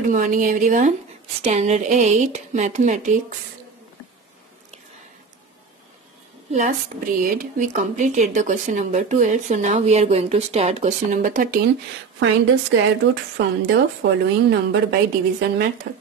Good morning everyone. Standard 8 Mathematics. Last period we completed the question number 12. So now we are going to start question number 13. Find the square root from the following number by division method.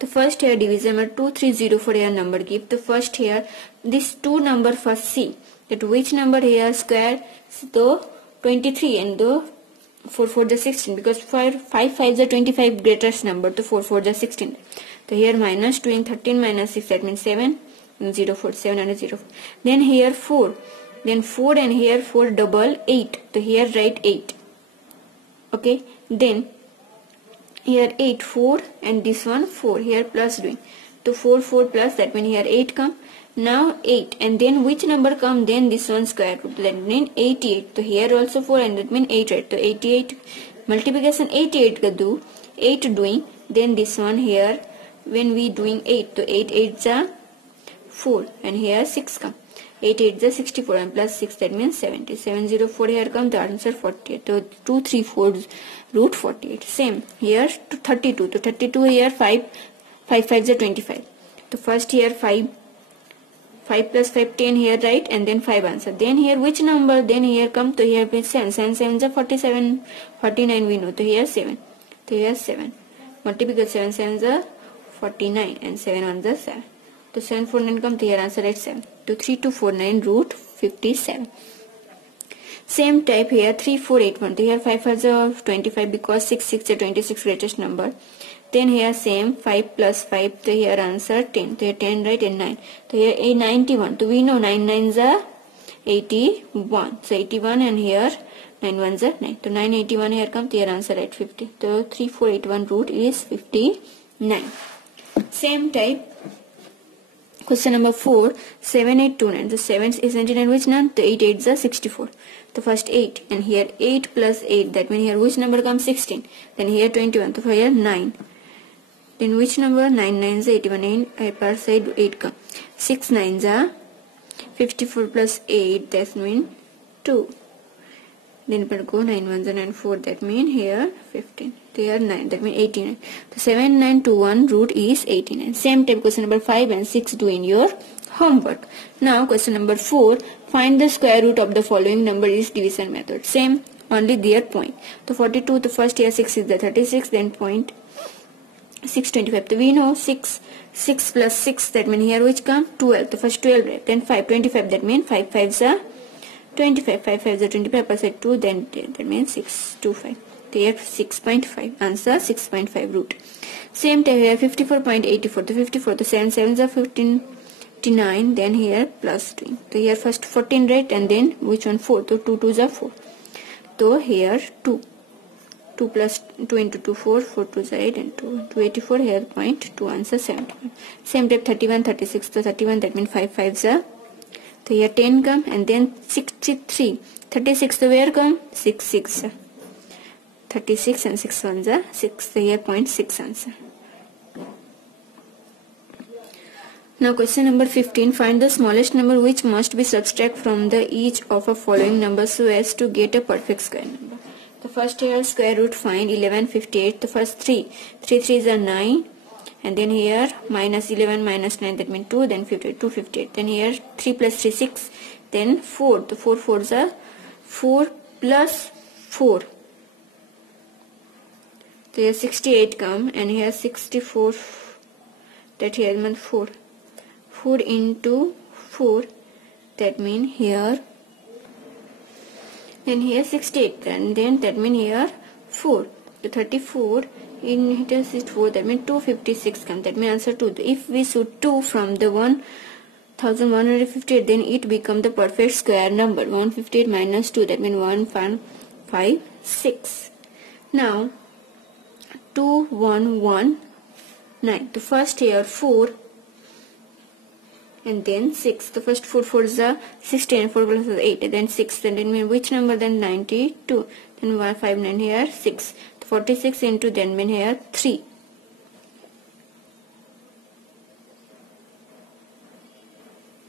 The first here division number 2304 here number give. The first here this two number first see that which number here square the 23 and the 4 4 the 16 because 5 5 the 25 greatest number to 4 4 the 16. So here minus 2 and 13 minus 6 that means 7 and 0 4 7 and 0 4. Then here 4 then 4 and here 4 double 8. So here write 8. Okay, then here 8 4 and this one 4 here plus doing. So 4 4 plus that means here 8 come. Now 8 and then which number come, then this one square root, that means 88. So here also 4 and that means 8 right. So 88 multiplication 88 ka do 8 doing, then this one here when we doing 8 so 8 8 is 4 and here 6 come, 8 8 is 64 and plus 6 that means 70. 704 here come, the answer 48. So 234 root 48. Same here to 32. To 32 here 5 5 5 is 25. So first here 5 plus 5 10 here right and then 5 answer. Then here which number, then here come to here 7 7 7 is 47 49 we know. So here 7. So here 7 multiplication 7 7 is 49 and 7 1 is 7. So 749 come to here answer at 7. So 3249 root 57. Same type here 3481. So here 5 is 25 because 6 6 is 26 greatest number. Then here same 5 plus 5. So here answer 10. So here 10 right and 9. So here a 91. So we know 9 9 is 81. So 81 and here 9 1 is 9. So 981 here comes. Here answer at 50. So 3481 root is 59. Same type. Question number 4, 7829. The 7 is 99, which none? The 8 8 is 64. The first 8 and here 8 plus 8, that means here which number comes? 16. Then here 21. So here 9. Then which number? 9 9 is 81. And upper side 8 come. 6 9 is 54 plus 8, that means 2. Then upper go 9 1 is 94, that means here 15. Here 9, that means 89. So 7921 root is 89. Same type question number 5 and 6 do in your homework. Now question number 4, find the square root of the following number is division method. Same, only their point. So 42, the first here 6 is the 36, then point 625. So we know 6 plus 6, that means here which come? 12. The first 12 right. Then 5 25, that means 5 5 is 25. 5 5 is 25 plus 2, then 10, that means 625. Here 6.5 answer 6.5 root. Same time here 54.84. The 54 the 7 7 is 59. Then here plus 2. So here first 14 right and then which one 4. So 2 2 is 4. So here 2 plus 2 into 2 4 4 2 is 8 and 2 284 here point 2 answer 71. Same type 31 36. So 31 that means 5 5 is so here 10 come and then 63 36. So where come 6 6. 36 and 6 1 is 6. So here 0.6 answer. Now question number 15. Find the smallest number which must be subtracted from the each of a following number so as to get a perfect square number. The first here square root find 1158. The first 3 3 is a 9 and then here minus 11 minus 9 that means 2, then 58 258. Then here 3 plus 3 6, then 4. The 4 4 is a 4 plus 4. So here 68 come and here 64, that here means 4. 4 into 4, that means here, then here 68 and then that means here 4. The 34 in here is 4, that means 256 come, that means answer 2. If we shoot 2 from the 1158, then it become the perfect square number. 158 minus 2, that means 156. Now 2119. The first here 4 and then 6. The first 4 4 is 16 4 plus 8 then 6. Then which number? Then 92. Then 159 here 6. 46 into then mean here 3.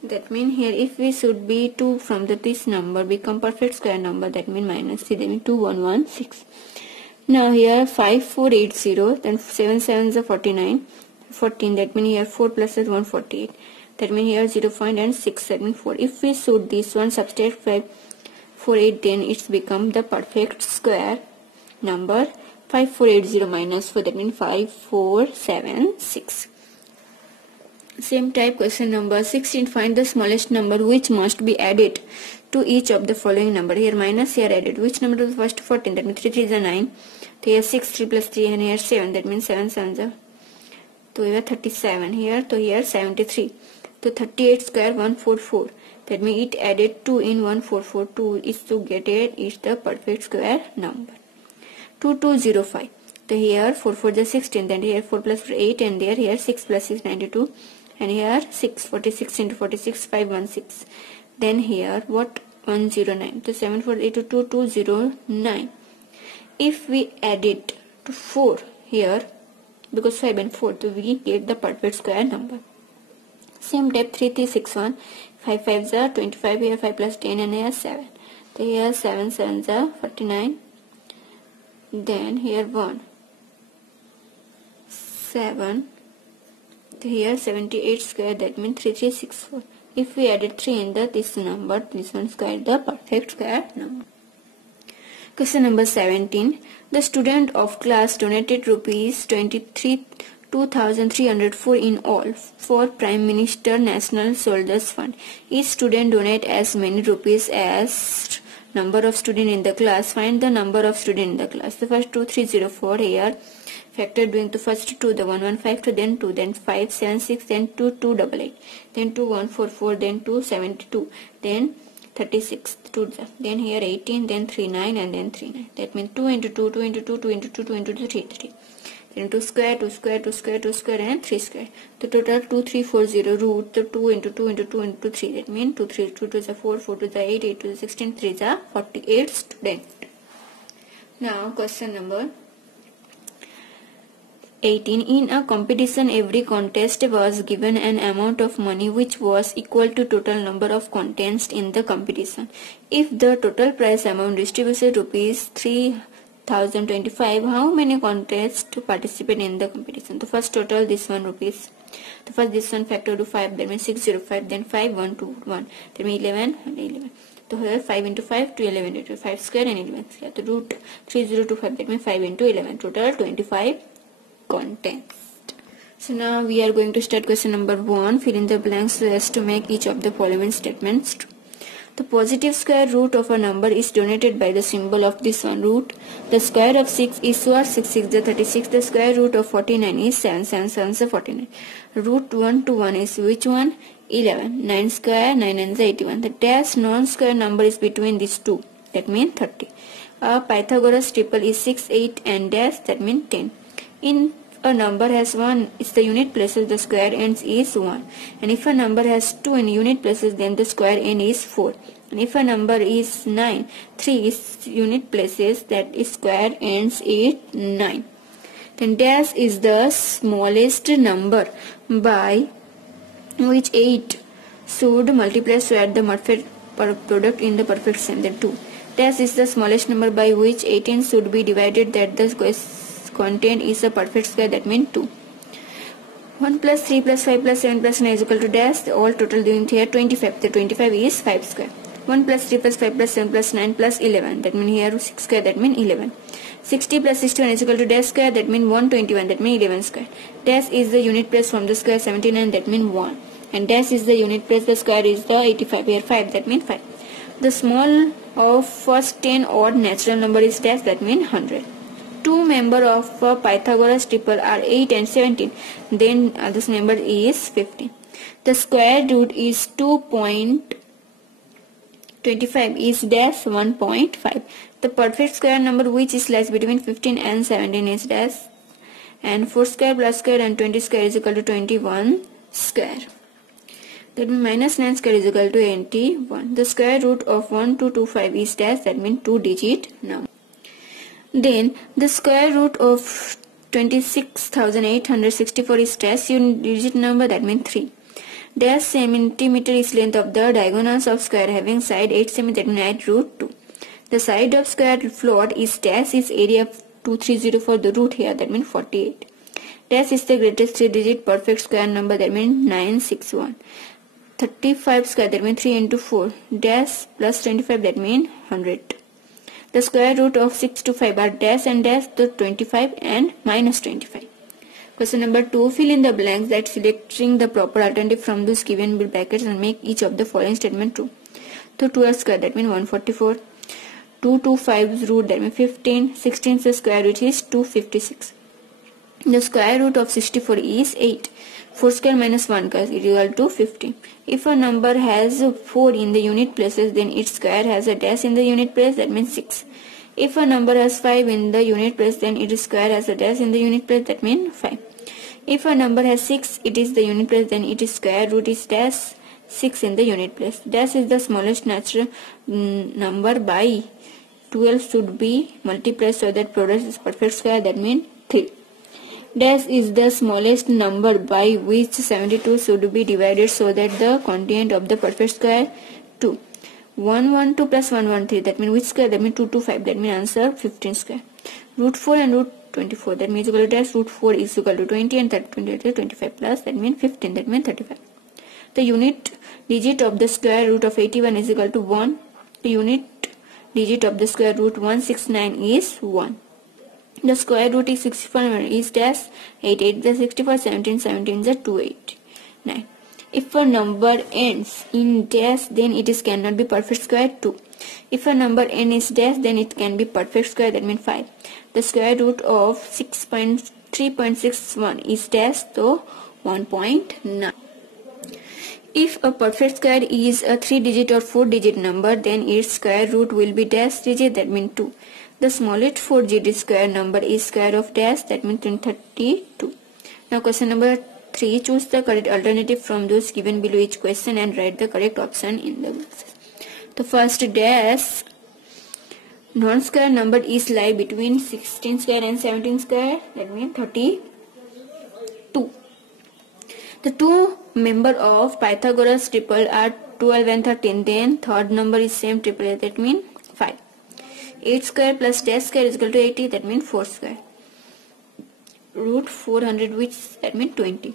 That means here if we should be 2 from this number become perfect square number, that means minus 3, that means 2116. Now here 5480, then 7 sevens are 49, 14, that means here 4 plus 148, that means here 0.674. If we shoot this one, subtract 548, then it's become the perfect square number. 5480 minus 4, that means 5476. Same type, question number 16. Find the smallest number which must be added to each of the following number. Here minus, here added. Which number to the first? 14, that means 3 3 is 9. So here 6, 3 plus 3, and here 7, that means 7 7 is, so here 37. Here, so here 73. So 38 square 144. That means it added 2 in 144. 2 is to get it is the perfect square number. 2205. So here 4 4 is 16. Then here 4 plus 4 8, and there here 6 plus 6 92. And here 6 46 into 46 516. Then here what? 109. So 7 4 8 2 209. If we add it to 4 here, because 5 and 4, so we get the perfect square number. Same type, 3361. 5 5s are 25. Here 5 plus 10, and here 7. So here 7 7s are 49. Then here 1 7. Here 78 square, that means 3364. If we added 3 in this number, this one square, the perfect square number. Question number 17. The student of class donated rupees 2,304 in all for Prime Minister National Soldiers Fund. Each student donate as many rupees as number of students in the class. Find the number of students in the class. The first 2304 here. Factor doing the first 2, the 1152, then 2, then 576, then 2 288, then 2144, then 272, then 36, 2, then here 18, then 39, and then 39. That means 2 into 2, 2 into 2, 2 into 2, 2 into 2, 3, 3. Then 2 square, 2 square, 2 square, 2 square, and 3 square. The total 2340 root the 2 into 2 into 2 into 3. That means 2 3 2 to the 4, 4 to the 8, 8 to the 16, 3 is 48 student. Now question number 18. In a competition, every contest was given an amount of money which was equal to total number of contests in the competition. If the total prize amount distributed rupees 3025, how many contests to participate in the competition? The first total, this one rupees. The first this one factor to 5, that means 605, then 5 1 2 1, that means 11 and 11. So here 5 into 5 to 11 into 5 square and 11 square. The root 3025, that means 5 into 11. Total 25 context. So now we are going to start question number 1. Fill in the blanks so as to make each of the following statements true. The positive square root of a number is denoted by the symbol of this one, root. The square of 6 is 6 6 is 36. The square root of 49 is 7 7 7 is 49. Root 1 to 1 is which one? 11. 9 square 9 is 81. The dash non-square number is between these two, that means 30. A Pythagoras triple is 6 8 and dash, that means 10. In a number has 1 is the unit places, the square ends is 1. And if a number has 2 in unit places, then the square end is 4. And if a number is 9, 3 is unit places, that is square ends is 9. Then dash is the smallest number by which 8 should multiply so add the product in the perfect sum, then 2. Dash is the smallest number by which 18 should be divided that the content is a perfect square, that means 2. 1 plus 3 plus 5 plus 7 plus 9 is equal to dash. The all total doing here 25. The 25 is 5 square. 1 plus 3 plus 5 plus 7 plus 9 plus 11. That means here 6 square, that means 11. 60 plus 61 is equal to dash square, that means 121, that means 11 square. Dash is the unit place from the square 79, that means 1. And dash is the unit place, the square is the 85. Here 5, that means 5. The small of first 10 odd natural number is dash, that means 100. Two members of a Pythagoras triple are 8 and 17. Then this number is 15. The square root is 2.25 is dash 1.5. The perfect square number which is less between 15 and 17 is dash. And 4 square plus square and 20 square is equal to 21 square. That means minus 9 square is equal to 21. The square root of 1225 is dash, that means 2-digit number. Then the square root of 26,864 is dash unit number, that means 3. Dash centimeter is length of the diagonals of square having side 8 cm, that means 8 root 2. The side of square float is dash is area 230 for the root here, that means 48. Dash is the greatest 3-digit perfect square number, that means 961. 35 square, that means 3 into 4. Dash plus 25, that means 100. The square root of 6 to 5 are dash and dash, the 25 and minus 25. Question number 2. Fill in the blanks that selecting the proper alternative from those given brackets and make each of the following statement true. So 12 square, that means 144. 2 to 5's root, that means 15. 16's square root is 256. The square root of 64 is 8. 4 square minus 1 is equal to 15. If a number has 4 in the unit places, then its square has a dash in the unit place, that means 6. If a number has 5 in the unit place, then its square has a dash in the unit place, that means 5. If a number has 6, it is the unit place, then its square root is dash 6 in the unit place. Dash is the smallest natural number by 12 should be multiplied so that product is perfect square, that means 3. Dash is the smallest number by which 72 should be divided so that the content of the perfect square 2. 112 plus 113, that means which square, that means 2 to 5, that means answer 15 square. Root 4 and root 24, that means equal to dash. Root 4 is equal to 20 and 25 plus, that means 15, that means 35. The unit digit of the square root of 81 is equal to 1. The unit digit of the square root 169 is 1. The square root is 64 is dash 8. 8 is 64, 17 is 289. If a number ends in dash, then it is cannot be perfect square 2. If a number n is dash, then it can be perfect square, that means 5. The square root of 3.61 is dash, so 1.9. If a perfect square is a 3-digit or 4-digit number, then its square root will be dash digit, that means 2. The smallest 4-digit square number is square of dash, that means 32. Now question number 3. Choose the correct alternative from those given below each question and write the correct option in the boxes. The first dash non-square number is lie between 16 square and 17 square, that means 32. The two members of Pythagoras triple are 12 and 13. Then third number is same triple, that means 5. 8 square plus dash square is equal to 80, that means 4 square. Root 400, which that means 20.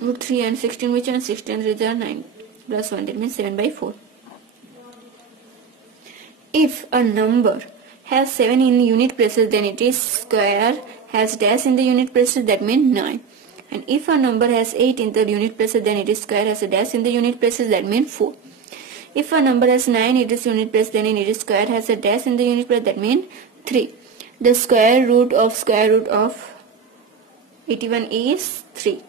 Root 3 and 16, which one? 16 is 9 plus 1, that means 7 by 4. If a number has 7 in unit places, then it is square has dash in the unit places, that means 9. And if a number has 8 in the unit places, then it is square has a dash in the unit places, that means 4. If a number has 9 in its unit place, then it is square has a dash in the unit place, that means 3. The square root of 81 is 3.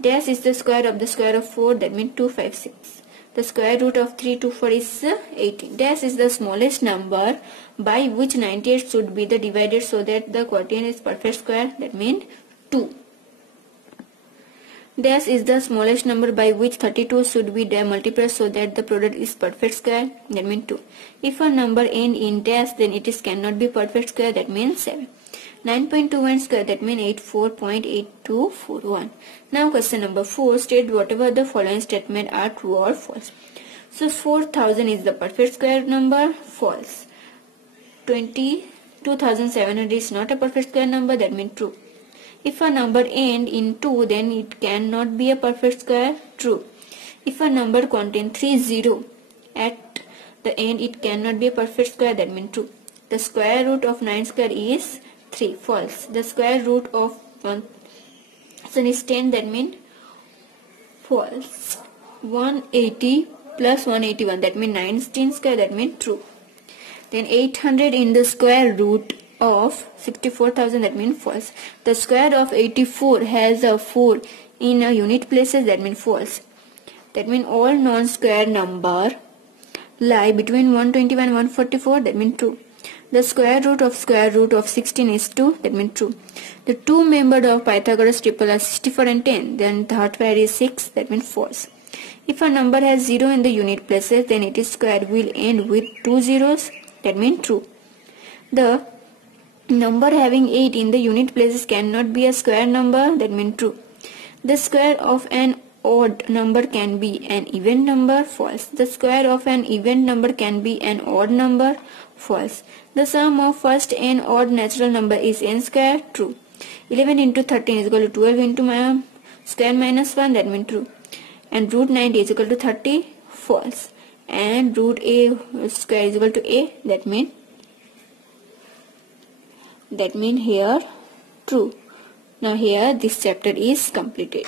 Dash is the square of 4, that means 256. The square root of 324 is 18. Dash is the smallest number by which 98 should be the divided so that the quotient is perfect square, that means 2. Dash is the smallest number by which 32 should be multiplied so that the product is perfect square, that means 2. If a number end in dash, then it is cannot be perfect square, that means 7. 9.21 square, that means 84.8241. Now question number 4. State whatever the following statement are true or false. So 4000 is the perfect square number, false. 22,700 is not a perfect square number, that means true. If a number end in 2, then it cannot be a perfect square, true. If a number contains 3 0 at the end, it cannot be a perfect square, that means true. The square root of 9 square is 3, false. The square root of 1 is 10, that means false. 180 plus 181, that means 19 square, that means true. Then 800 in the square root of 64,000, that means false. The square of 84 has a 4 in a unit places, that means false. That means all non-square number lie between 121 and 144, that means true. The square root of 16 is 2, that means true. The two members of Pythagoras triple are 64 and 10, then the third pair is 6, that means false. If a number has 0 in the unit places, then its square will end with 2 zeros, that means true. The number having 8 in the unit places cannot be a square number, that means true. The square of an odd number can be an even number, false. The square of an even number can be an odd number, false. The sum of first n odd natural number is n square, true. 11 into 13 is equal to 12 into my square minus 1, that means true. And root 90 is equal to 30, false. And root a square is equal to a, that means here true. Now here this chapter is completed.